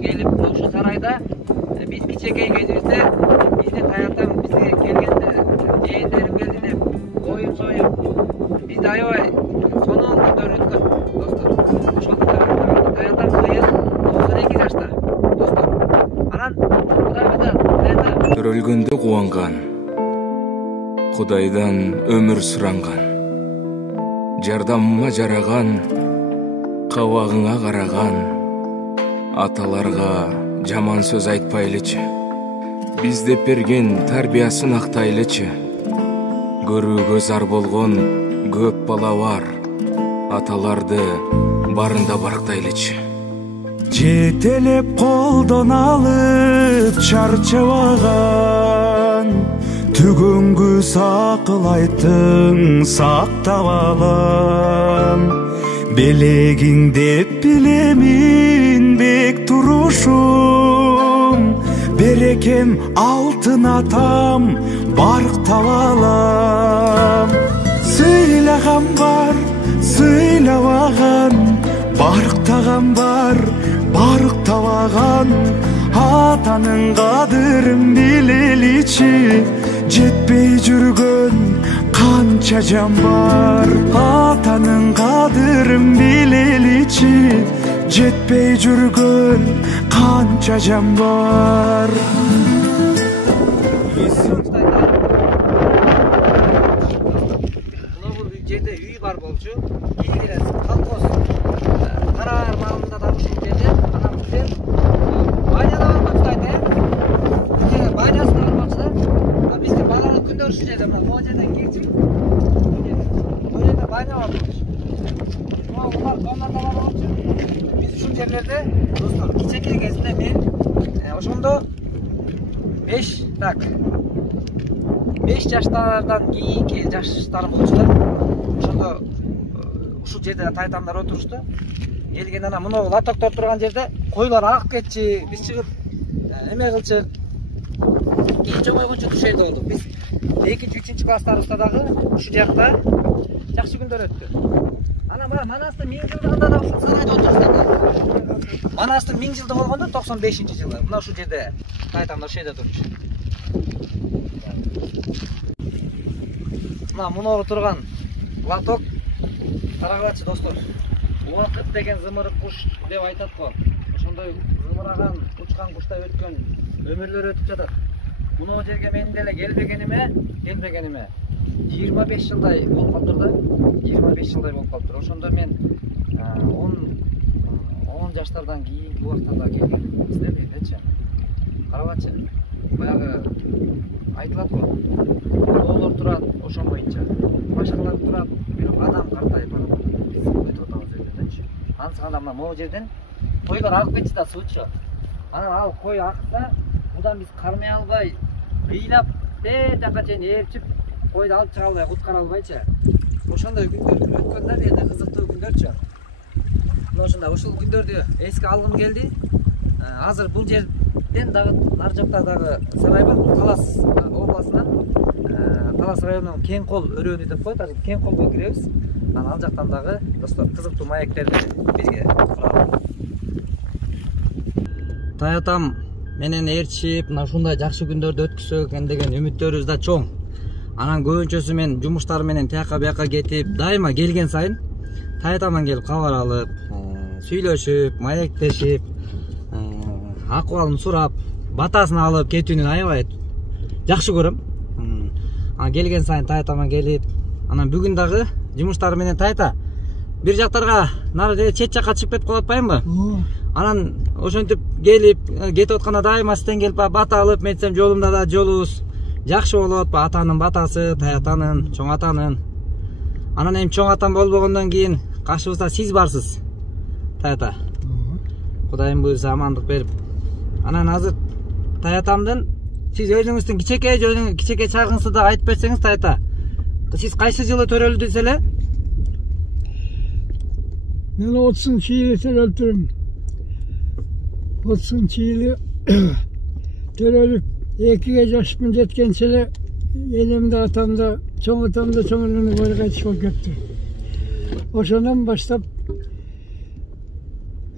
келип ошол сарайда биз кичинекей кезибизде биздин таятам бизге келгенде жээндерим келди деп оюн союп бизди аябай сонун күндөр өткөн достор. Ошол таятам быйыл 92 жашта достор. Анан Кудайбыздан төрөлгөндө кубанган, Кудайдан өмүр суранган, жардамыма жараган, кабагыңа караган, аталарга жаман сөз айтпайлычы, биз деп берген тарбиясын актайлычы. Көрүүгө зар болгон көп бала бар, аталарды барында барктайлычы. Жетелеп колдон алып чарчабаган, түгөнгү сакыл айттың сактап алам. Белегиң деп билемин бек турушум, берекем алтын атам барктап алам. Сыйлаган бар, сыйлабаган, барктаган бар, барктабаган, атанын кадырын билеличи, жетпей жүргөн канча жан бар. Атанын кадырын билеличи, жетпей жүргөн канча жан бар. жерде үй бар болчу, кийин колхоз караар маалында да ушул жерде анан бизер баня да бар болчу да, банясы да бар болчу да. А биздин балалык күндөр ушул жерде, могу жерден кийинчи бул жерде баня бар болчу. Улар комната бар болчу. Биз ушул жерлерде достор кичинекей кезинде мен ошондо 5 жаштардан кийинки жаштарым болчу да. Ошондо ушул жерде таятамдар отурушту. Келген ана мына латоктор турган жерде койлар агып кетчи, биз чыгып эме кылчык. Кийин чоңойгончо ушул жерде болдук. Биз 2-3 класстарыбызда дагы ушул жакта жакшы күндөр өттү. Ана Манастын 1000 жылдыгында да ушул сарайда отурушта. Манастын 1000 жылдыгы болгондо 95-жылы. Мына ушул жерде таятамдар ушул жерде турчу. Мына мунору турган латок тарагачы достор. Убакыт деген зымырык куш деп айтат го. Ошондой зымыраган, учкан куштай өткөн өмүрлөр өтүп жатат. Мына жерге менин деле келбегениме 25 жылдай болуп калыптыр да. 25 жылдай болуп калыптыр. Ошондо мен 10 жаштардан кийинки убактарда келген. Сиздер дечи. Карабачы. Баягы айтылат го. Оолор турат ошон боюнча. Башкалар турат, бирок адам картайып барат. Биз өтүп атабыз өйдөнчү. Ансыганда мына могу жерден койлор агып кетти да суучу. Анан ал кой акса, мудан биз кармай албай, ыйлап жака чейин ээрчип, койду алып чыга албай, куткара албайчы. Ошондой күндөр өткөн да, бу жерде кызыктуу күндөрчү. Мына ошондой ушул күндөрдү эске алгым келди. Азыр бул жерден дагы нар жакта дагы сарай бар, Талас областынан, Талас районунун Кең кол өрөөнү деп коет. Азыр Кең колго киребиз. Анан ал жактан дагы достор кызыктуу маектерди бизге куралы. Таятам менен ээрчип, мына ушундай жакшы күндөрдү өткүзсөк экен деген үмүттөрүбүз да чоң. Анан көбүнчөсү мен жумуштар менен тияка бияка кетип, дайыма келген сайын таятамдан келип кабар алып, сүйлөшүп, маектешип, акыбалын сурап, батасын алып кетүүнү аябай жакшы көрөм. Анан келген сайын таятамдан келип, анан бүгүн дагы жумуштар менен тайта бир жактарга нары чет жакка чыгып кетип калып атпаймынбы? Анан ошентип келип, кетип атканда дайыма сизден келип бата алып, мен десем жолумда да жолубуз жакшы болот, атанын батасы, таятанын, чоң атанын. Анан эми чоң атам болбогондон кийин кашыбызда сиз барсыз, таята. Кудайым буйрса амандык берип. Анан азыр таятамдын сиз өзүңүздүн кичекей чагыңызды да айтып берсеңиз, таята. Сиз кайсы жылы төрөлдүңүз эле? Мен 30-жылы төрөлдүм. 30-жылы төрөлүп 2 жашмын жеткенче эле энемди атамда, чоң атамда чоң энемди бойга кайтыш болуп кетти. Ошондон баштап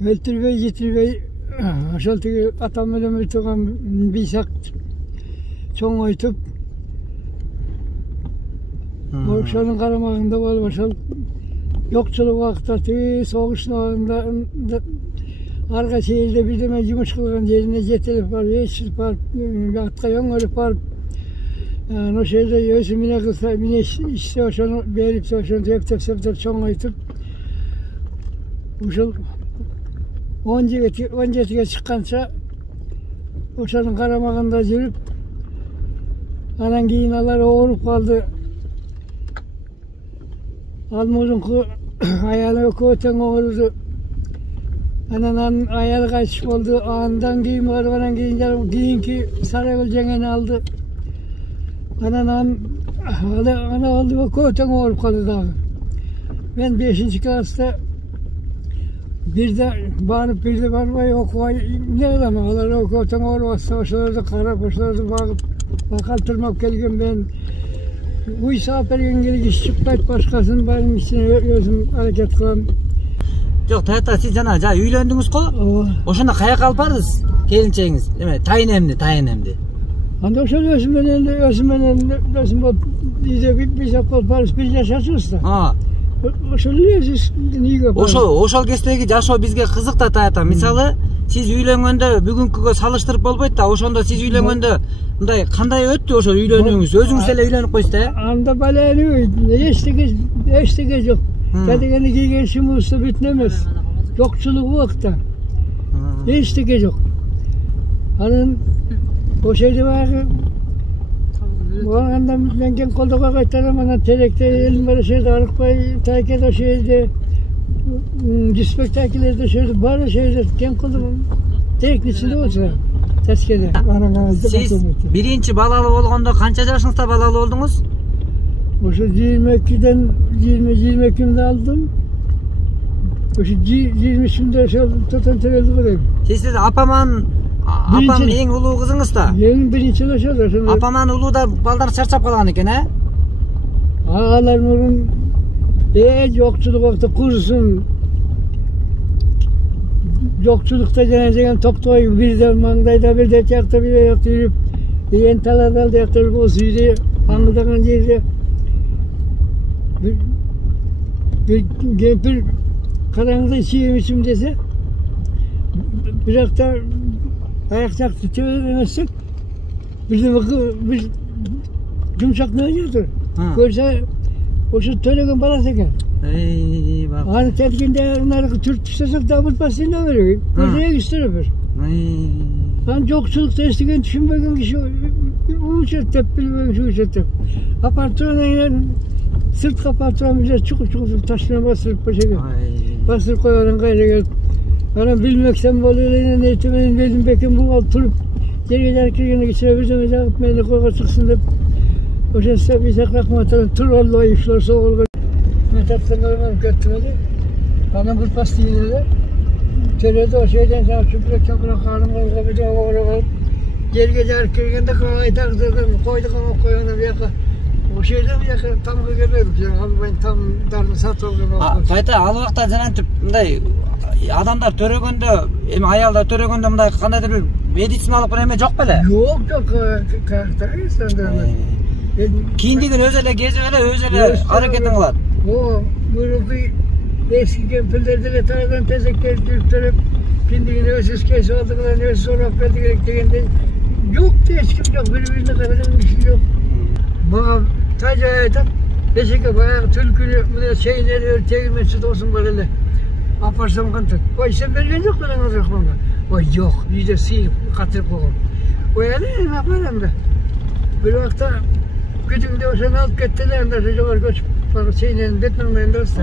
өлтүрбөй, житирбей ошол тиги атам менен өтөгөн бийсак чоңойтуп ошонун карамагында болуп ошол жокчулук убакта тиги согуштун убагында арга чейилде бирдеме жумуш кылган жерине жетелеп барып ээрчилип барып атка өңгөрүп барып ошол жерде өзү эмне кылса эмне ишсе ошону берип ошону эптеп чоңойтуп ушул 17ге чыкканча ошонун карамагында жүрүп анан кийин алар ооруп калды. Ал мурунку аялы экөө тең ооруду. Анан анын аялы кайтыш болду. Андан кийин барып анан кийинки Сарайгүл жеңени алды. Анан ал экөө тең ооруп калды дагы. Мен 5-класста бирде барып бирде барбай окугай эмне кылам? Алар экөө тең ооруп атса ошолорду карап ошолорду багып калтырмап келген мен уй саап берген керек иш чыкпайт, башкасын баарын ичине өзүм аракет кылам. Жок, тата сиз жана үйлөндүңүз го? Ошондо каяка алып бардыңыз келинчегиңиз? Эме, тайынемди. Анда ошол өзүм болуп үйдө бизап болуп барып бир жашачубуз да. Ошол эле үйгө барып. Ошол кездеги жашоо бизге кызык да тата. Мисалы, сиз үйлөнгөндө бүгүнкүгө салыштырып болбойт да. Ошондо сиз үйлөнгөндө мындай кандай өттү ошол үйлөнүүңүз? Өзүңүз эле үйлөнүп койсуз да? Анда баланы эчтеке жок. Кадегени кийген шумубузда бүтүн эмес. Жокчулук убакта. Эчтеке жок. Анан ошол жерде баягы анда мен кен колдого кайтарам, анан теректе элим бар ошол жерде Арыкбай Тайкет ошол жерде спектакльлерде ошол жерде бар ошол жерде кен колдого теректин ичинде болчу Ташкенде. Сиз биринчи балалуу болгондо канча жашыңызда балалуу болдуңуз? Ошо 22-мде алдым. Ошо 23-мде ошол тотон төрөлдү го дейм. Сиз апам эң улуу кызыңыз да? Эң биринчи ошол. Апаман улуу да балдар чарчап калган экен, э? Алар мурун жокчулук убакта курсун. Жокчулукта жана токтой бирде маңдайда бирде жакта бирде жүрүп, эн таларда жакта болсо үйдө аңдаган жерде bir kempir karangıda içim dese birakta ayak çaktı çeviremezsek bir yumuşak ne olacaktır? Görse o şu töregen parası eken. Hani tetkinde onları Türk tutsasek davul pasıyla veriyor. Gözeye gösterir. Ben yoksullukta estigen düşünmegen kişi uçak tepkili şu uçak tep. Apartmana sırt kapattıran bize çıkıp taşına bastırıp başa bastırıp koyarın gayrı gelip. Bana bilmeksem oluyor eğitimenin verdim bekim bu al turup geri giderken yine geçirebileceğim acayip beni koyga çıksın deyip o şekilde bir sakrakma atalım tur oldu o işler soğuk metapsınlarından götürmedi. Bana bu pastı yine de törede o şeyden sana çöpürek karnım oldu bir de o geri giderken yine de koyduk ama koyana bir yaka. O şeyde bir yaka tam gelmedik yani abi ben tam darını sat oldum. Kayta al vakta janantip mындай адамдар төрөгөндө эми аялдар төрөгөндө мындай кандайдыр бир медициналык бир эме жок беле? Жок, кийиндигин өзү эле кезип эле өзү эле аракетин кылат. Мурунку эски кемпирлерди эле тайган тезекке жүрүп киндигин өзүбүз кесип алдык анан өзү сурап берди керек дегенде жок эч ким жок, бири-бирине караган киши жок. Мага тажа айтат, эсеке баягы түлкүнү мына чейнери тегилмечи досум бар эле. Aparsam kantı. Oy sen bergen yok mu lan Rahman'a? Oy yok. Yüzde sıyıp katırıp koyalım. Oy ne yaparım da. Bir vakta güdümde o sen alıp gittiler de çocuklar göçüp bana şeylerin betmanlarında usta.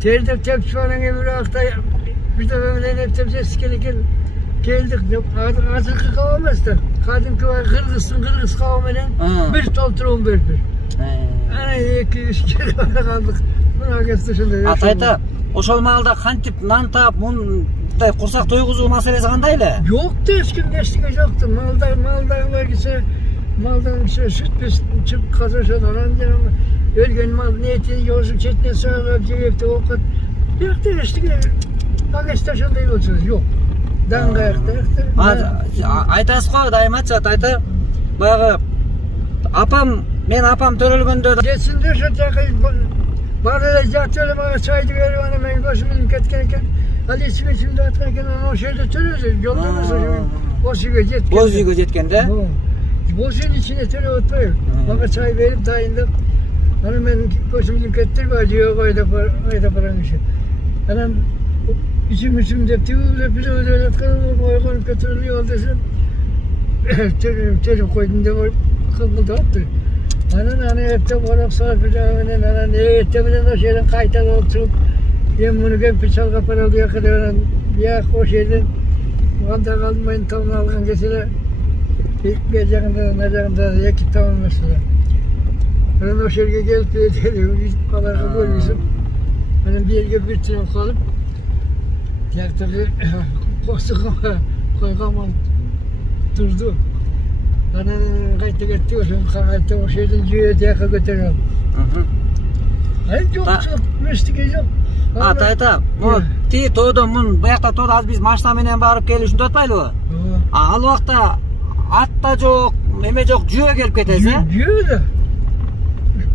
Terdep tepsi falan bir vakta biz de böyle hep tepsi eskilirken geldik. Azırkı kavamaz da. Kadınki var Kırgız kavamelen bir tolturum bir. Ana 2-3 kere kaldık. Buna geçti Atayta ошол маалда кантип нан таап мындай курсак тойгузуу маселеси кандай эле? Жокtu, эчкимде эчтеке жокту. Малдан киши сүт чып казышат, анан өлгөн малдын этин жозуп четине сагып жегепти окут. Бирокта эчтеке агачта ошондой болчу жок. Айтасыз го дайымачы айта баягы мен апам төрөлгөндө Geçinde şu takı barada jatıyor bana çaydı veriyor bana ben gözümün ketken hadi içimde atarken o şeyde törüyoruz yolda nasıl Bozuygo jetkende Bozuyun içine törü oturuyor bana çay verip dayındım hani ben gözümün kettir var diyor öyle paranışı hani içim de tüyle öyle koyun götürülüyor olduysa törü koydum da kıldı attı Hani hep olarak sarfıcağının hani ettemeden o şeyden kaytan oturup ben bunu ben piçal kapanalıya kadar ya o şeyden vanda kalmayın tamam algan geçene gecekinde necakında yakıt tamam mesela ben o şerge gelip ediyorum hiç kadarı koymuşum benim bir yerge bir tren kalıp yaktağı koygamam durdu Anan kayıt getiriyorsun, kayıt o şeyden cüye diye götürüyorum. Hayır çok müstike yok. Tayta, ti to'da mun bu yoqda to'da az biz mashina menен barib kelishni o'tmaylimi? Al vaqtda atda yo'q, nima yo'q, juya kelib ketasiz. Juya.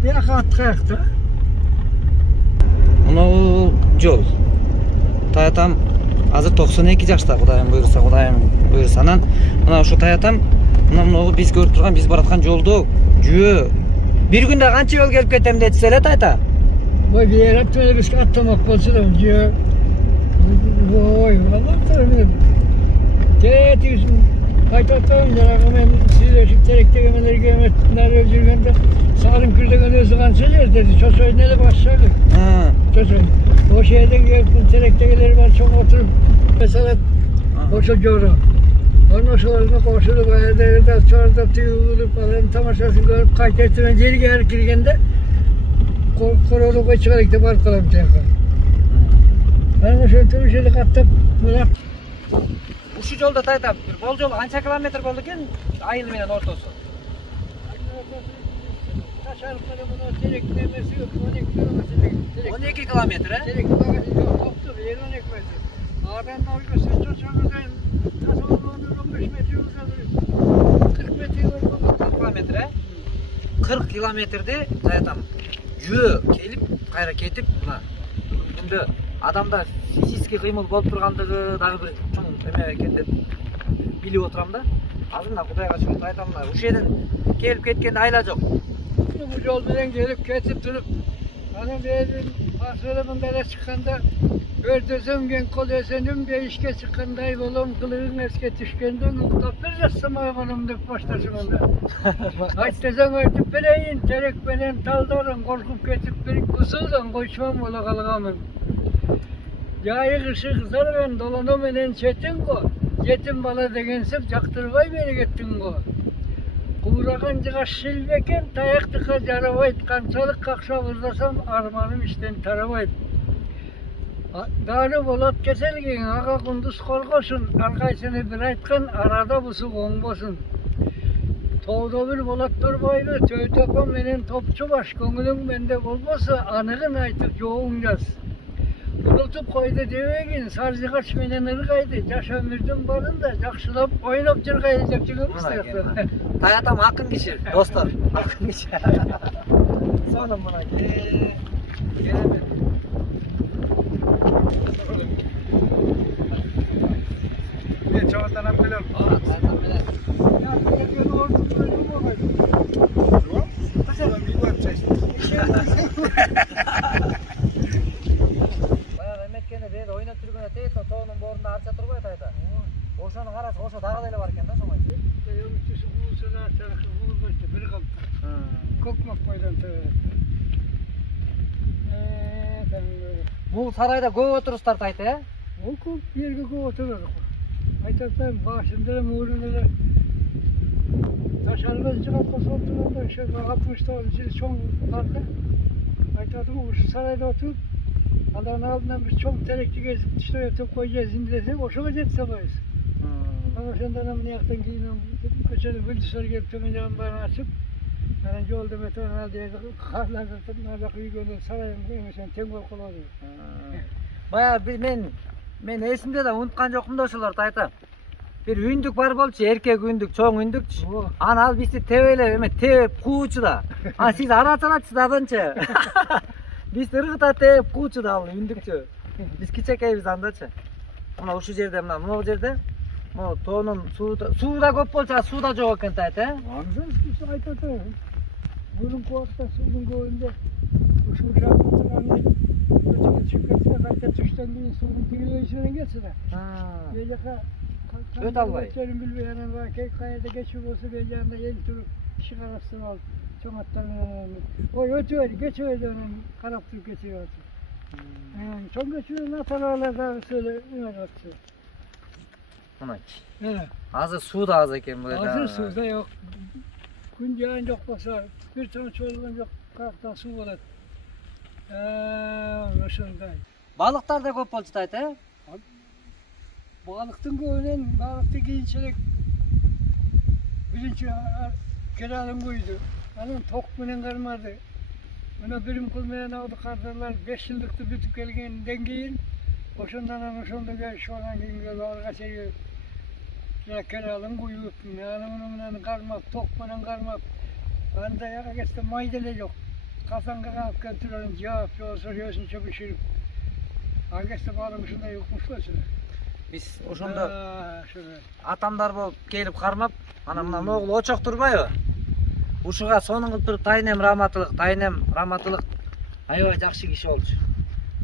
Bu yoqqa at qayerda? Mana u yo'l. Tayatam hozir 92 yoshda, Xudoyim buyursa. Mana shu tayatam Mına biz görüp turgan, biz baratkan yoldu, jüye. Bir günde kança yol gelip ketem dedi sele tayta? Vay bir yere böyle biz atlamak bolsa da jüye. Vay Allah tanrım. Teetiz aytatayım da men size şu terekte gemeleri gemetler öldürgende sarım kürdegen özü kança yer dedi. Çosoy ne de başladı. Çosoy. O şeyden gelip terektegeleri var çok oturup mesela o çocuğu Ondan sonra koşulu bayırda çorda tüyülüp falan tamaşasını görüp kaytettiren geri girgende korolu koy çıkarak da var kalan tekrar. Ben o şöyle şeyle kattım. Uşu yolda tayta bol yol kança kilometr boldu eкен айыл менен ортосу? Taşarıkları bunu terek demesi yok. 12 kilometre. 12 kilometr he? Terek bagajı yok. Koptu. 12 metre. Ağdan dalgası çocuğumuzdan nasıl olduğunu 15 metre uzadı. 40 metre var. 40 kilometre. 40 kilometrede tayatam. Jüye kelip, kayra ketip mына. Şimdi adamda fizический кыймыл болуп тургандыгы дагы бир чоң эме экен деп билип отурам да. Азыр мына Кудайга шүкүр айтам мына ушул жерден келип кеткенде айла жок. Bu yol bilen gelip ketip durup hani benim asırımın çıkanda ördözümgen kol esenim de işe çıkanday bolum kılığın eske düşkenden bir ressam ayağınımdık baştaşımında. Ayttezen ötüp bileyin terek benen taldarım korkup ketip bir kusuldan koşmam ola kalgamın. Yayı kışı kızargan dolanım enen çetin ko. Yetim bala degensip jaktırvay beni gettin ko. Kuğragan cığa şilbeken tayaktıka jarabayt kançalık kakşa vurdasam armanım işten tarabayt. Dağını bolat keselgin ağa kunduz korgosun arkaysını bir aytkan arada busu oңbosun. Toğda bir bolat durbaylı töy topam menen topçu baş köngülün mende olmasa anығın aytıp joğun yaz. Unutup koydu devegin sarjıgaç menen ırgaydı jaş ömürdün barında jakşılap oynap jırgaydı dep jigirmişler. Tayatam akın kişi dostlar. Akın kişi. Sonra buna gelemedim. Ne çavadan apelem. Tayatam bilen. Ya bir ordu böyle mi olaydı? Yok. Taşadan bir var çeşit. Bayağı emetkende beni oynap turganda teyta toğunun borunda arça turgoy tayta. Oşanın arası oşa dağı dele var eken da şomay. Yok üstüsü kuğusuna tarafı kuğuldaştı bir kapta. Kokmak koydan tövbe. Bu sarayda köp oturustar tayta ya? O köp bir yerge köp otururuz. Aytatayım başında da muğrunda da taşargaz çıkıp kosu otururlar. Şey bakmıştı içinde çoğun vardı. Aytatım o sarayda oturup Allah'ın altından biz çok terekli gezip işte yatıp koyacağız indi desek hoşuma gitti sabahız. Ama senden amına yaktan giyinam. Kaçarı bilgisayar gelip tömeceğim bana açıp yani yolda metrodan al diye karlarda tırnağa bakıyı gönül sarayım koymuşsan tengol koladı. Bayağı men мен эсимде да унуткан жокмун да ошолорду айтам. Бир үндүк бар болчу, эркек үндүк, чоң үндүкчү. Аны ал бизди тебелеп, эме тебип куучу да. А сиз арачалачсыз адынчы. Биз ыргыта тебип куучу да ал үндүкчү. Биз кичекейбиз андачы. Мына ушул жерде, мына могу жерде, могу тоонун сууда көп болчу, сууда жок экен тайт, Аңсыз айтат. Бүгүнкү убакта суудун көбүндө ушул жактан чыгып кетсе, кайта түштөн кийин суудун тигилейишинен кетсе да. Бул жака өтө албай. Билбей анан кайда кечүү болсо бул жагында эл туруп киши караштырып алып, чоң аттар менен ой өтөбөйт, кечөбөйт анан карап туруп кетип атат. Чоң кечүүнүн аталаалар дагы сөйлөп атчу. Мыначы. Азыр сууда аз экен бул жерде. Азыр сууда жок. Күн жаан жок болсо, бир тамчы болгон жок, каяктан суу болот. Ошондой. Балыктар да көп болчу тайт, Балыктын көбүнөн балыкты кийинчерээк биринчи кералын куйду. Анан ток менен кармады. Мына бирим кул менен ауды кардарлар 5 жылдыкты бүтүп келгенден кийин ошондон шуган кийин алга чейин кералын куюп, анан менен кармап, ток менен кармап, андай агесте май деле жок. Касанга калып келтирелин жаап, сөзүнчө биширип. Агесте балык ушундай укмуш болчу. Биз ошондо атамдар болуп келип кармап, анан мына могул очок турбайбы? Ушуга сонун кылып туруп Тайнем Раматылык аябай жакшы киши болчу.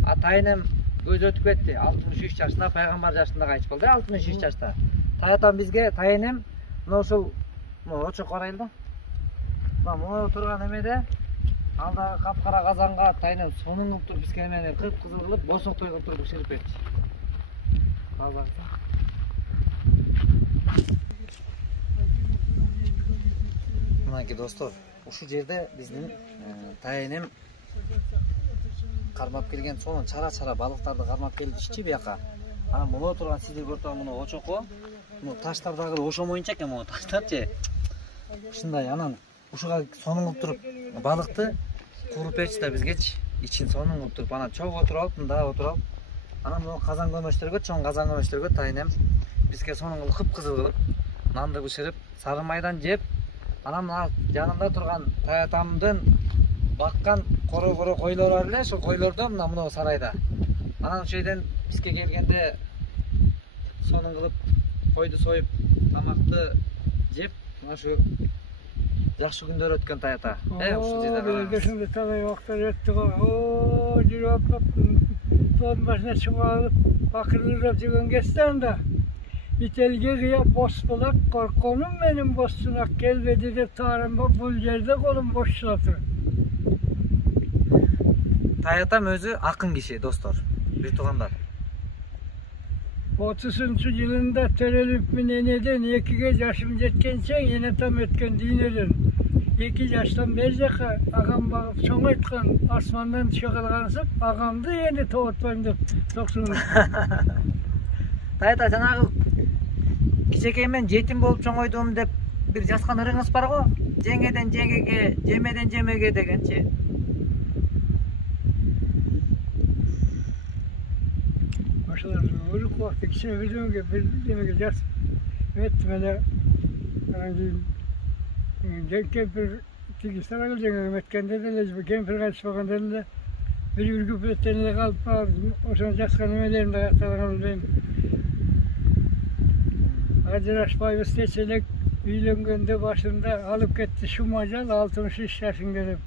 А Тайнем көз өтүп кетти. 63 жашында, пайгамбар жашында кайтып калды, 63 жашта. Таятам бизге Тайнем мына ушул очок карайлы да. Мына могу турган эмеде алдагы капкара казанга Тайнем сонун кылып туруп бизге эмени кып-кызыл кылып, босоктой кылып туруп биширип берди. Мынакей достор, ушул жерде биздин Тайнем кармап келген сонун чара балыктарды кармап келдичи бияка. Анан могу турган сиздер көрүп турган мына очокко, мына таштар дагы ошо моюнча экен, могу таштарчы. Ушундай анан ушуга сонун кылып туруп балыкты куруп берчи да бизгечи. Ичин сонун кылып туруп, анан чогуу отуруп алып, мында отуруп алып, анан могу казан көмөчтөргө, чоң казан көмөчтөргө Тайнем бизге сонун кылып кып-кызыл кылып нанды бышырып, сары майдан жеп, анан мына жанында турган Таятамдын баккан коро койлору бар эле, ошол койлордо мына сарайда. Анан ошол жерден бизге келгенде сонун кылып койду союп, тамакты жеп, ушу жакшы күндөр өткөн Таята. Ушул жерде. Ошондой талай убактар өттү го. Жүрүп тоонун башына чыгып алып, бакырдырып жүргөн кезде анда ителге кыя бос болот, корконум менин босчунак келбеди деп таарымба бул жерде колум бош жатыр. Таятам өзү акын киши, достор, бир туугандар. 30-жылында төрөлүпмүн энеден 2 жашым жеткенче энетам өткөн дүйнөдөн. 2 жаштан бери жака агам багып чоңойткон, асмандан түшө калгансып, агамды эми тоотпойм деп токсун. Тайта жанагы кичекеймен жетим болуп чоңойдум деп бир жазган ырыңыз бар го? Жеңеден жеңеге, жемеден жемеге дегенчи. Ошолор өлүк убакта кичине бирдемеге жазып өттүм эле. Анан кийин кемпир тиги Сарагүл жеңеге өткөндө деле кемпир кайтып калганда деле бир үргүплөттөн эле калып барып, ошону жазган эмелеримди катталган билбейм. Ажырашпайбыз десе элек үйлөнгөндө башында алып кетти шумажал 63 жашыңда деп.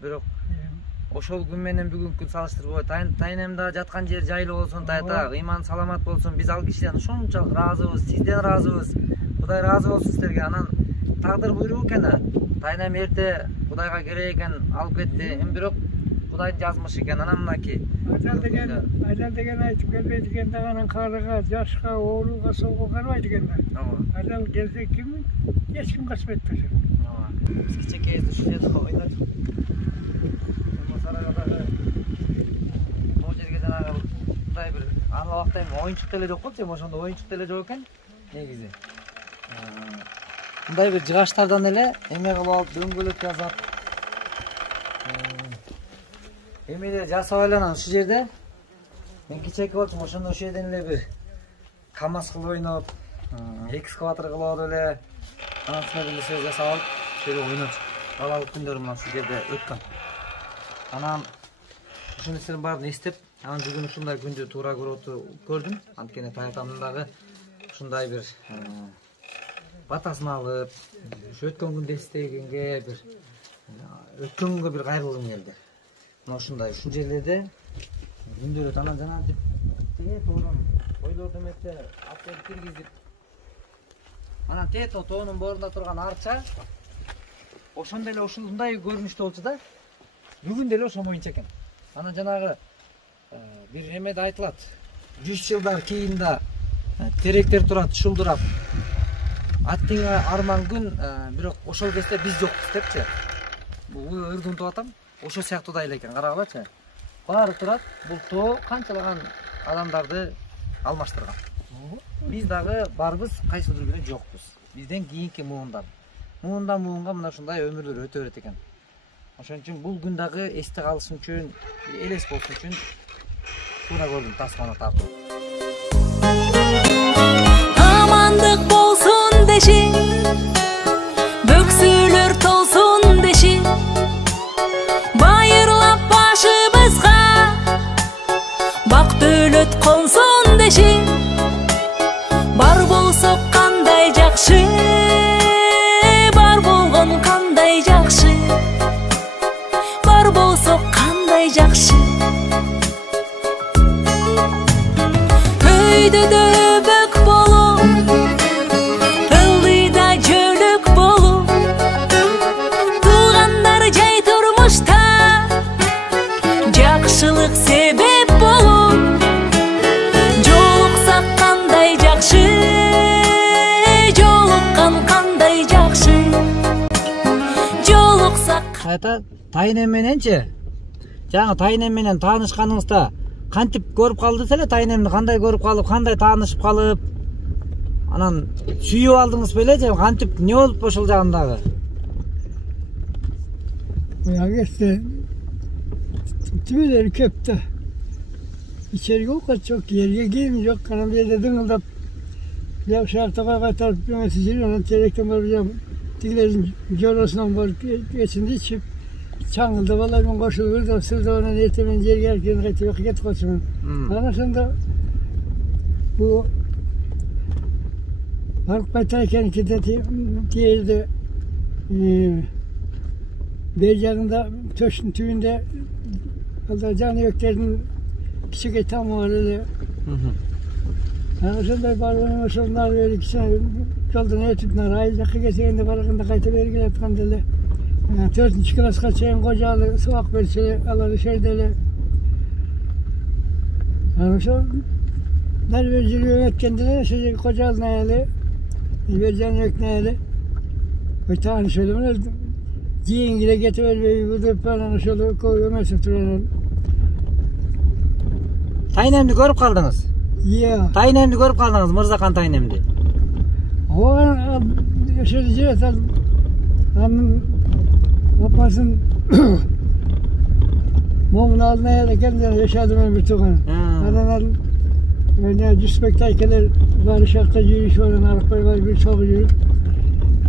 Бирок ошол күн менен бүгүнкү салыштырып Тайнемда жаткан жер жайлуу болсун, Тайта ыйман саламат болсун. Биз ал кишиден ушунчалык ыраазыбыз, сизден ыраазыбыз. Кудай ыраазы болсун сиздерге. Анан тагдыр буйругу экен. Тайнем эрте Кудайга керек экен, алып кетти. Эми бирок Кудайдын жазмышы экен. Анан мынакей ажал деген айтып келбейт экен да, анан карыга, жашка, ооруга, солго карабайт экен да. Ажал келсе ким? Эч ким качпайт да. Биз кичекейбиз ушул жерде ойнодук. Бул жерге жанагы мындай бир аны убакта эми оюнчук деле жок болчу, ошондо оюнчук деле жок экен негизи. Мындай бир жыгачтардан эле эме кылып алып, дөңгөлөк жасап Эми эле жасап айланам ушул жерде. Мен кичээки болчумун, ошондо ошол жерден эле бир КамАЗ кылып ойноп, экскаватор кылып алып эле анан сынабын нерсе жасап алып, ошол жерде ойноп балалык күндөрүм ушул жерде өткөн. Анан ушул нерселердин баарын эстеп, анан бүгүн ушундай күндү туура көрдүм. Анткени таятамдын дагы ушундай бир батасын алып, ушу өткөн күндү эстегенге бир өткөн күнгө бир кайрылгым келди. Мына ушундай ушул жерлерде күндү өтөт. Анан жана ойлорду эметте апель киргизип, анан тето тоонун боорунда турган арча ошондой эле ушундай көрүнүштүү болчу да. Бүгүн деле ошо боюнча экен. Анан жанагы бир эмеде айтылат. 100 жылдар кийин да теректер турат шулдурап. Аттыңа арман күн, бирок ошол кезде биз жокпуз депчи. Бул ырдынтып атам. Ошо сыяктуу да эле экен, карагылачы. Баары турат. Бул тоо канчалаган адамдарды алмаштырган. Биз дагы барбыз, кайсыдыр күнү жокпуз. Бизден кийинки муундан муунга мына ушундай өмүрлөр өтө берет экен. Ошон үчүн бул күн дагы эсте калышы үчүн, элес болуш үчүн туура көрдүм тасманы тартып. Амандык болсун деши, бөксөлөр толсун деши, байырлап башыбызга бак дөөлөт консун деши, бар болсо кандай жакшы, бар болгон кандай жакшы, бар болсо кандай жакшы. Өйдөдө бөк болуп, ылдыйда жөлөк болуп, туугандар жай турмушта жакшылык себеп болуп, жолуксак кандай жакшы, жолуккан кандай жакшы, жолуксак. Тайта тайнем мененчи? Жаңы тайнем менен таанышканыңызда кантип көрүп калдыңыз эле? Тайнемди кандай көрүп калып, кандай таанышып калып, анан сүйүп алдыңыз беле же кантип не болуп ошол жагындагы? Агесте түйелери көп да. İçeriye okut çok, yerge giyim yok. Kanım bir de dыңылдап. Ya şartığa kaytarıp yöneticiler onun terekten varacağım. Dilerin jorosundan var geçindi içip. Çangıldı vallahi ben koşulur da sırda onun ertemen yer gelirken kaytıp git koşumun. Anasında bu Halk Baytarken ki de diğerde Beycan'da töşün tüyünde canı göklerin küçük tam var öyle. Anasında barbanın ışınlar böyle ikisine yoldan ötüpler. Ayıcakı geçeğinde barakında kayıta vergi yapkan deli. 4. klasga çeyin kocalı soğuk verçeli aları şey deli. Anasında nerveciliği yönetkendiler. Şimdi kocalı neyeli. Vercan yok neyeli. Ve tanı söylemeler. Giyin gire getirir ve burada paranı şöyle koyuyor mesela turanın. Taynemdi görüp kaldınız? Ya. Taynemdi görüp kaldınız Mırzakan Taynemdi. O şöyle ciret al. Anın yapmasın. Mumun aldığına yere kendine yaşadım ben bir tuğan. Analar öyle spektaküler var, şarkı yürüyüş var, narıkbay var, bir çok yürü.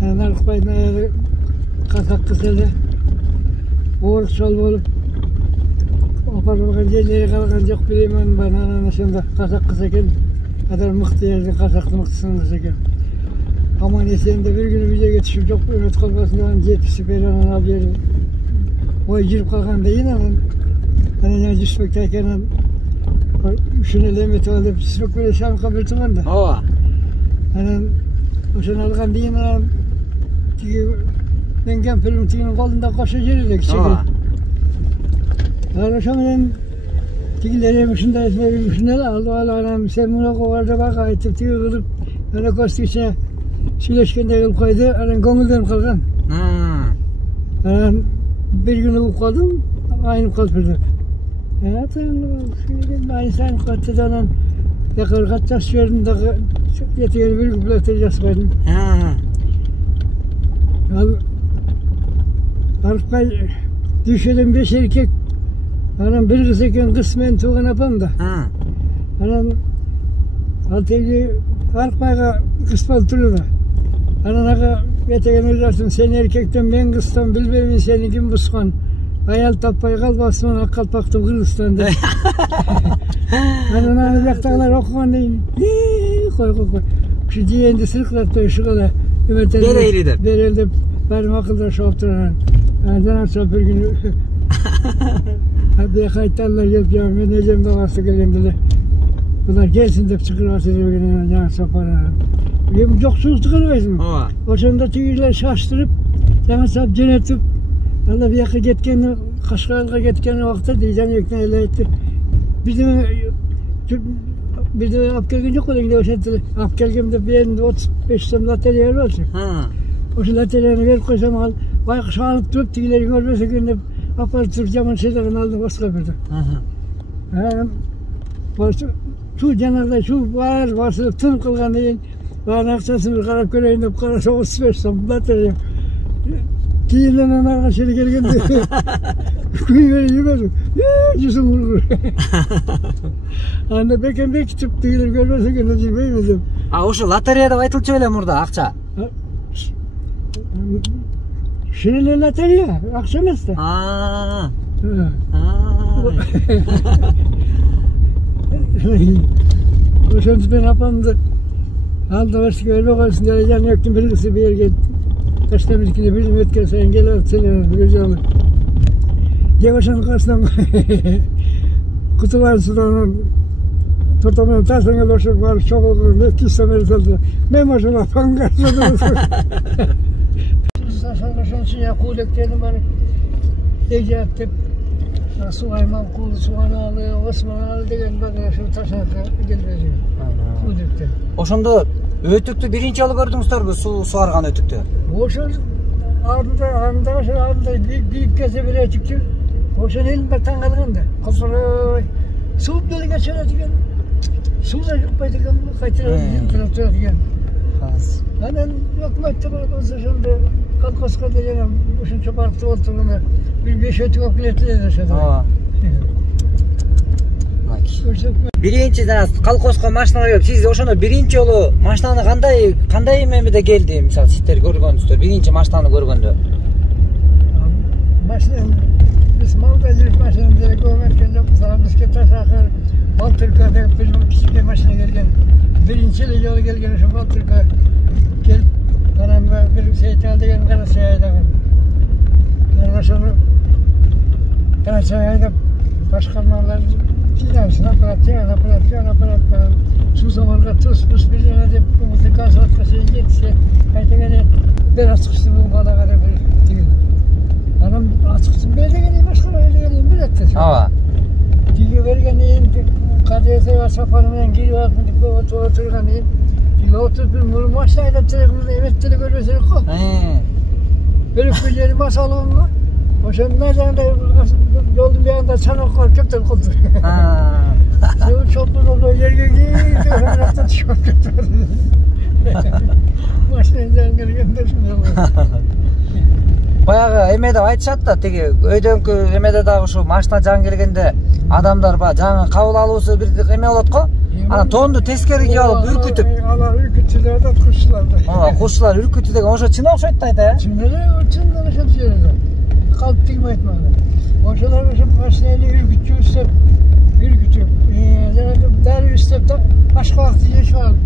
Narıkbay'ın ayağı kasak kısırdı. Oğluk sol olup aparmakan yerleri kalkan çok bileyim ben anasında kasak kısırken kadar mıhtı yerde kasaklı mıhtısını kısırken. Aman esende bir günü bize geçişip çok ümit kalmasından 70'i beylanan al yeri. O girip kalkan da yine hani yani spektaküler şunu limit alıp sürük böyle şam kabul tuman da. Ova. Hani o şunu algan değil mi? Dengen filmtinin kolunda koşu yürüdü küçük. Yani şamın tigileri şunda esneri şunda aldı alanım sen bunu kovarda bak aytıp tigi kılıp hani koştu içine süleşkende kılıp koydu. Hani gönülden kalkan. Hani bir gün uyup kaldım aynı kalpırdık. Ya tamam aynı sen katıdan yakır kaçacak yerinde yetiyor bir kuplatır jasmaydım. Arıkbay düşelim 5 erkek Anam bir kız eken kız men tuğan apam da. Anam altegi arpayga kız bal turu da. Anan ağa etegen özersin sen erkekten ben kızdan bilbeymin seni kim buskan. Ayal tapay kalbasman akkalpaktım Kırgızstan'da. Anan ağır yaktağlar okugan deyin. Koy. Şu diyendi sırıklar şu kadar. Bereyli de. Bereyli benim akılda şop duran. Canan Sof bir günü. Hadi kayıtlarlar gelip ya ben necem de varsa gelendiler. Bunlar gelsin de çıkırması diyor gene Canan Sof bana. Benim çok sustuk arayızım. O sonunda tüyler şaştırıp Canan Sof cenetip Allah bir yaka gitken Kaşgar'a gitken vakti diyeceğim yekten ele etti. Bir de apkelgin yok olan gidiyor şartlı. Apkelgimde ben 35 sene lateryer olsun. O şu lateryerine verip koysam al. Vay kışanıp durup tigileri görmese günde aparatür camın şeylerini aldım başka birde. Şu canarda şu varsa tüm kılgan deyin. Bana aksasını karab göreyim de karasa 35 sene lateryer. Tiyilenen arkadaşları gelgende. Kuyu böyle yürümedim. Yüzüm vurur. Anda beken bek tüp tiyiler görmese günde yürümeyemedim. O şu loteriyada aytılчу эле murda akça. Şirinler loteriya, akça emas da. Oşonda ben apamdı. Aldı başka öyle koysun diye can yoktum birisi bir yerge. Taşlamışkine bizim ötken sayın gel al seneler bir alır. Yavaşan karşıdan kutular sudan tutamam taşına doşuk var çok olur ne kistemeli saldı. Ben maşallah pangarsızım. Taşan ya kulek dedim bana. Ecep Suayman kulu Suanalı Osmanalı degen bana şu taşa gelmedi. Kulekte. Oşonda ötüktü birinci yolu gördüңүздөр bu su argan ötüktü. Oşon ardında büyük kese bile çıktı. Oşon elim bir tangalığında. Kısırıy. Su böyle geçer digen. Su da yok baydıgan kaytıra digen. Anan yok maktabı olsa şimdi kalkoska degen oşun çoparıkta oturduğunda bir beş ötük okuletli yaşadı. Birinci kalkoska машина келип, siz ошондо биринчи жолу машинаны кандай мемеде келди? Мисалы сиздер көргөнсүздөр, биринчи машинаны көргөндө. Машина biz Malgacılık maşininde görmekten yok. Sarımızki taşakır Baltırka'da bir kişiyle maşina gelgen. Birinci yolu gelgen şu Baltırka gelip bana bir seytal degen Karasaya'da. Ondan sonra Karasaya'da başkanlarla finansın aparat su zamanında tuz bir yana deyip bu gaz arkası yetse haydi gene ben açıkçası bu kadar bir değil. Anam açıkçası böyle geleyim başka öyle geleyim bir etti. Diye vergeneyim kadese ve safarından giriyor bu oturganayım. Diye oturup bir murmu aşağıda telefonda emetteli görmesini koy. Böyle kulleri masalım var. O sen ne zaman yolun bir anda çanak var köpten koldu. Sen çopun olduğu yerge gidiyor. Hafta çok kötü. Maşineden gelgende şunu. Баягы эмеде айтышат да тиги өйдөңкү эмеде дагы ушу машина жаңы келгенде адамдар баягы жаңы кабыл алуусу бир эме болот го. Анан тоонду тескери кийип алып үркүтүп. Алар үркүтүлөр да кушчулар. Кушчулар үркүтүү деген ошо чын окшойт да айта. Чын эле ошол жерде. Калп тиймейт мага. Ошолор ошо машинени үркүтүп, дары үстөп да башка убакыт жешип алып.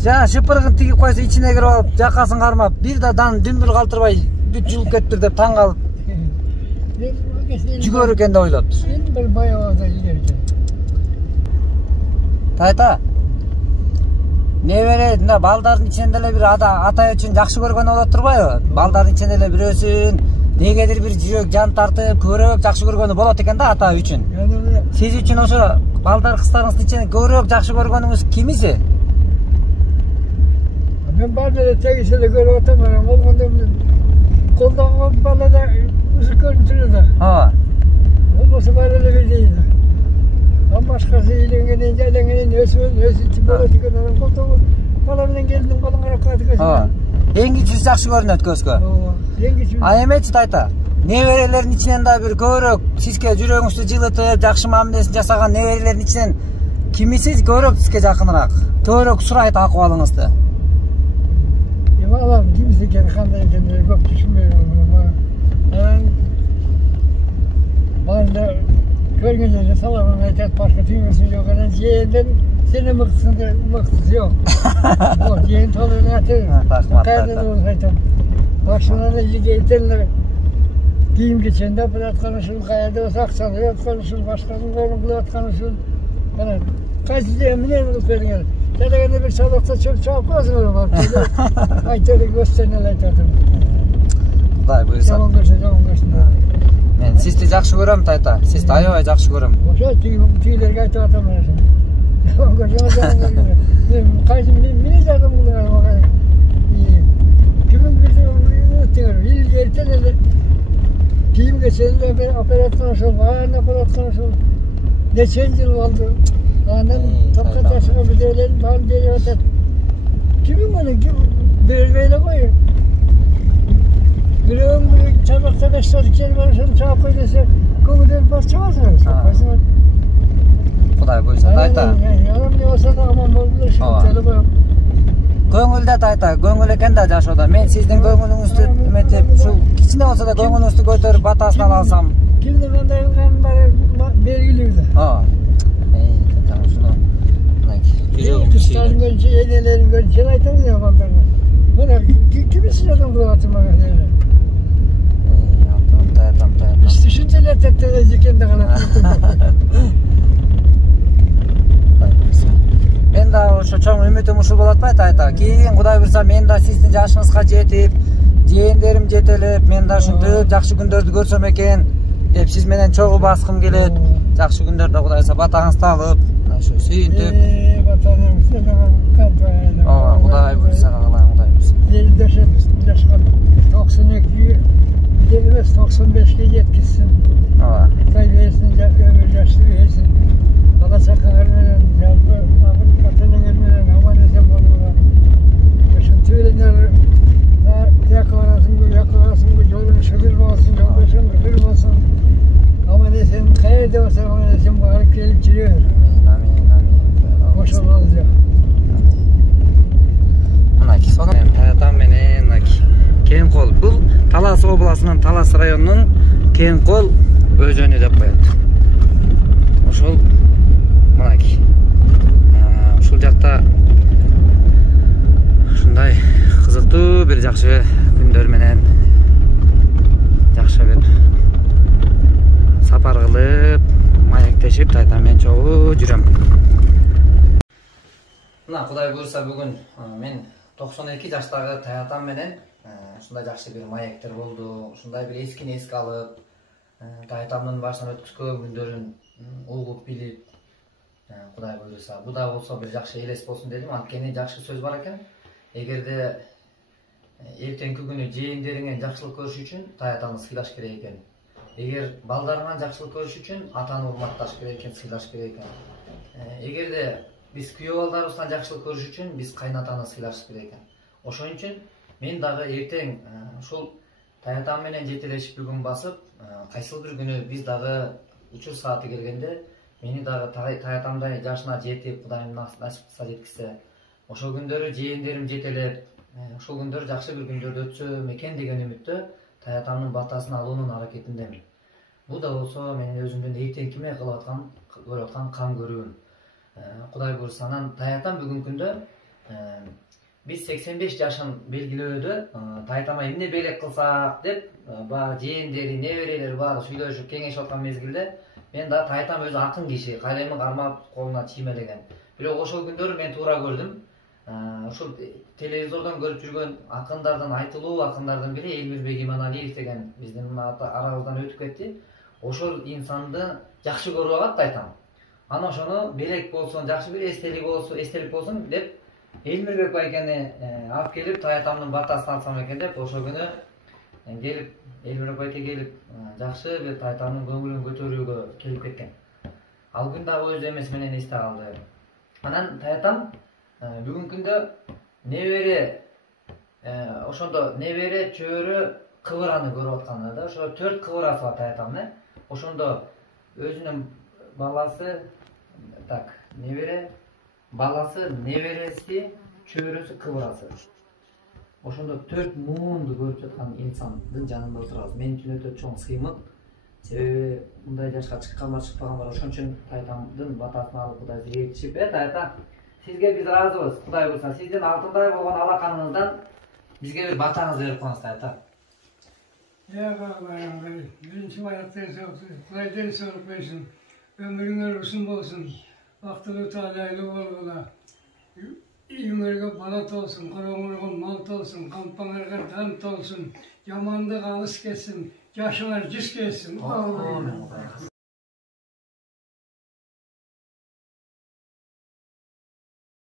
Жана шыпырыгын тигип койсо ичине кирип алып, жакасын кармап, бир да дүмбүл калтырбай бүт жулуп кетиптир деп таң калып. Жүгөр экен деп ойлоп. Бир баягыда илгер экен. Тайта. Небере мына балдардын ичинде эле бир атай үчүн жакшы көргөнү болот турбайбы? Балдардын ичинде эле бирөөсүн негедир бир жүрөк жан тартып, көбүрөөк жакшы көргөнү болот экен да ата үчүн. Сиз үчүн ошо балдар кыздарыңыздын ичинде көбүрөөк жакшы көргөнүңүз кимиси? Ben bazen tegisele göre otamıyorum. Olmadı koldan balada ışık görüntülü de. Olmasa böyle bir değil. Ama başkası ilengenince ösü tipara tükenen koldan balanın geldim balan arakatı kaçırdım. En küçük jakşı görünөт көзгө. En küçük. Emeçi Tayta. неберелердин ичинен да бир көбүрөөк сизге жүрөгүңүздү жылытып, жакшы мамилесин жасаган неберелердин ичинен кимисиз көбүрөөк сизге жакыныраак? Көбүрөөк сурайт акыбалыңызды. Балам kimisi ekan, qanday ekanini ko'p tushunmayman. Banda ko'rgan joyda salomini aytadi, boshqa tuymasi yo'q. Jeyendan seni mıqtısı yo'q. O jeyin to'lini aytadi. Qayerda bo'lsa aytadi. Boshqalarga yigitlar kiyim kechenda qilayotgani uchun, qayerda bo'lsa aqchalayotgani uchun, boshqaning qo'lini qilayotgani uchun, mana qaysi jeyimni qilib qo'ygan. Dedegende bir sabahta çok koyasın var. Aytadi gösterneler aytadi. Xudoy buyursa. Jamon ko'rsin. Men sizni yaxshi ko'raman, tayta. Sizni ayoy yaxshi ko'raman. O'sha tiylarga aytaman mana shu. Jamon ko'rsin. Men qaysi meni jadim qilaman. Kimin bizi o'tdir. Yil ertaneli kiyim geçende bir operasyon şu var, operasyon şu. Neçe yıl oldu. Annem toprak taşına bir deylerin ben geliyor ötet. Kimin bana kim böyle koyuyor? Gülüğün bir çabukta beşler kere var şunu çabuk koyulursa komiden baş çabasın. Xudoy buyursa tayta. Adam ne olsa da aman boldur şu telefon. Көңүлдө тайта, көңүл экен да жашоодо. Мен сиздин көңүлүңүздү эметип, ушул кичине болсо да көңүлүңүздү көтөрүп батасын ала алсам. Kimde kандай kılganın bari belgiliydi. Tamam şunu. Kışların görünce, enelerin görünce aytamıyor ya bandarlar. Bana kimisi adam kılavatım bana öyle. Tamam. Hiç düşünceler tetteleyecek kendi kalıp. Мен да ошо чоң үмүтүм ушул болот атпайт тайта. Кийин Кудай буйрса мен да сиздин жашыңызга жетип, жээндерим жетелеп, мен да ушинтип жакшы күндөрдү көрсөм экен деп сиз менен чогуу баскым келет. Жакшы күндөрдө Кудай буйрса батаңызды алып, ошо сүйүнтүп. Батаным сен кантайда. Кудай буйрса калган, Кудай буйрса. Елдешimiz жашкан 92 емес 95-ке жеткизсин. Кудай берсин, ömür жакшы берсин. Bana sakar menен, жалпы ата-энеңер менен аман эсен болуңар. Ошо түйүлүңөр тияка барасыңбы, жака барасыңбы, жолуң шыгыр болсун, жолдошуң бир болсун. Аман эсен кайерде болсо аман эсен барып келип жүрөр. Амин. Ошол болду. Мынакей сонун таятам менен Кең Кол. Бул Талас областынын Талас районунун Кең Кол өзөнү деп коет. Ошол мынакей. Ушул жакта ушундай кызыктуу бир жакшы күндөр менен жакшы бир сапар кылып, маектешип тайтам мен чогуу жүрөм. Мына Кудай буйрса бүгүн мен 92 жаштагы таятам менен ушундай жакшы бир маектер болду. Ушундай бир эскини эске алып, таятамдын башынан өткүзгөн күндөрүн угуп билип, Кудай буйрса, бу да болсо бир жакшы элес болсун дедим. Анткени жакшы сөз бар экен. Эгерде эртеңки күнү жээндериңен жакшылык көрүш үчүн таятаны сыйлаш керек экен. Эгер балдарыңан жакшылык көрүш үчүн атаны урматташ керек экен, сыйлаш керек экен. Эгерде биз күйөө балдарыбыздан жакшылык көрүш үчүн биз кайнатаны сыйлаш керек экен. Ошон үчүн мен дагы эртең ушул таятам менен жетелешип бүгүн басып, кайсыл бир күнү биз дагы учур сааты келгенде мени дагы таятамдай жашына жетип, Кудайым насип кылса жеткизсе, ошол күндөрү жээндерим жетелеп, ошол күндөр жакшы бир күндөрдү өтсөм экен деген үмүттө таятамдын батасын алуунун аракетиндемин. Бул да болсо менин өзүмдүн эртеңкиме көрүп аткан кам көрүүм. Кудай буйрса, анан таятам бүгүнкү күндө биз 85 жашын белгилөөдө таятама эмне белек кылсак деп баары жээндери, неберелери баары сүйлөшүп кеңешип аткан мезгилде мен да таятам өзү акын киши, калемин кармап, колуна чиймелеген. Бирок ошол күндөрү мен туура көрдүм. Ушул телевизордон көрүп жүргөн акындардын, айтылуу акындардын бири Элмирбек Иманалиев деген биздин арабыздан өтүп кетти. Ошол инсанды жакшы көрүп алат таятам. Ана ошону белек болсун, жакшы бир эстелик болсун деп Элмирбек байкени алып келип таятамдын батасын алсам экен деп ошол күнү келип Элмирбек байке келип жакшы бир таятамдын көңүлүн көтөрүүгө келип кеткен. Ал күн дагы өз эмеси менен эсте калды. Анан таятам бүгүнкү күндө небере ошондо небере чөбөрө кыбыраны көрүп атканда да ошо 4 кыбырасы бар таятамдын. Ошондо өзүнүн баласы так, небере, баласы, небереси, чөбөрөсү, кыбырасы. Ошондо 4 муунду көрүп жаткан инсандын жанында отурабыз. Мен үчүн өтө чоң сыймык. Себеби мындай жашка чыккан бар, чыкпаган бар. Ошон үчүн таятамдын батасын алып Кудайды ээрчип, тайта, сизге биз ыраазыбыз. Кудай буйрса, сиздин алтындай болгон алаканыңыздан бизге бир батаңыз берип коюңуз, тайта. Birinci bayrakta Kuday deri sağlık versin. Ömrünger uzun olsun. Vaktilı talaylı olgula. İlmerge balat olsun, karamurga malt olsun, kampanlarga dant olsun. Yamandık alış kessin, yaşılar cüz kessin.